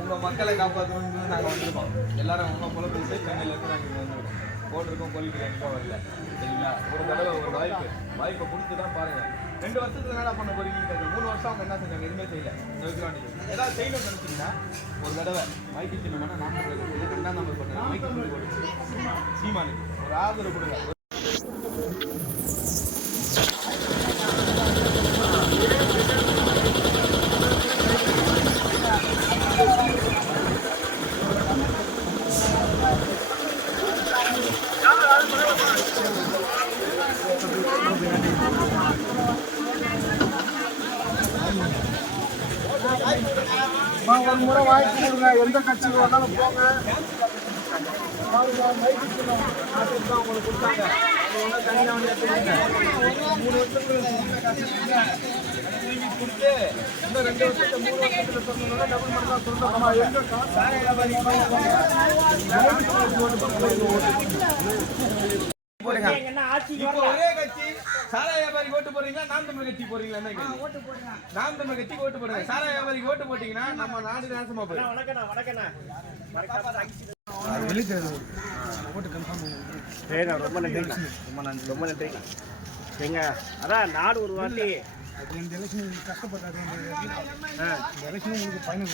உங்கள் மக்களை காப்பாற்றணும்னு நாங்கள் வந்திருக்கோம். எல்லாரும் உங்களை போல பேசி சென்னையிலேருந்து நாங்கள் இங்கே வந்துருக்கோம். போட்டிருக்கோம், கோழிக்கு கண்டிப்பாக வரல. சரிங்களா? ஒரு தடவை ஒரு வாய்ப்பை கொடுத்து தான் பாருங்கள். 2 வருஷத்துல என்னடா பண்ண போறீங்க? 3 வருஷம் அவங்க என்ன செஞ்சாங்க? எதுவுமே செய்யல. ஏதாவது செய்யணும்னு நினைச்சீங்கன்னா ஒரு தடவை மைக்கு சின்னமான 2ஆம் நம்பர் பண்ணுங்க. மைக்கு சீமானுக்கு ஒரு ஆதரவு கொடுங்க. ஒரு முறை வாய்ப்பு கொடுங்க. எந்த கட்சிக்கு வேணாலும் போங்க. உங்களுக்கு கொடுத்தாங்க. 3 வருஷத்துக்கு கொடுத்து இன்னும் 2 வருஷத்துல 3 வருஷத்துல சொன்னா டபுள் மடங்கா சொல்லணும். ஒரே கட்சி சாரா வியாபாரிக்கு ஓட்டு போறீங்களா, நாம் தமிழ் கட்சி போறீங்களா? நாம் தமிழ் கட்சிக்கு ஓட்டு போடுங்க. சாரா வியாபாரிக்கு ஓட்டு போட்டீங்கன்னா நம்ம நாடு நாசமா போயிடும். ரொம்ப நன்றி. அதான் நாடு ஒரு வாட்டி இந்த எலெக்ஷன் கஷ்டப்பட்டாங்க. இந்த எலெக்ஷன் உங்களுக்கு பயணம்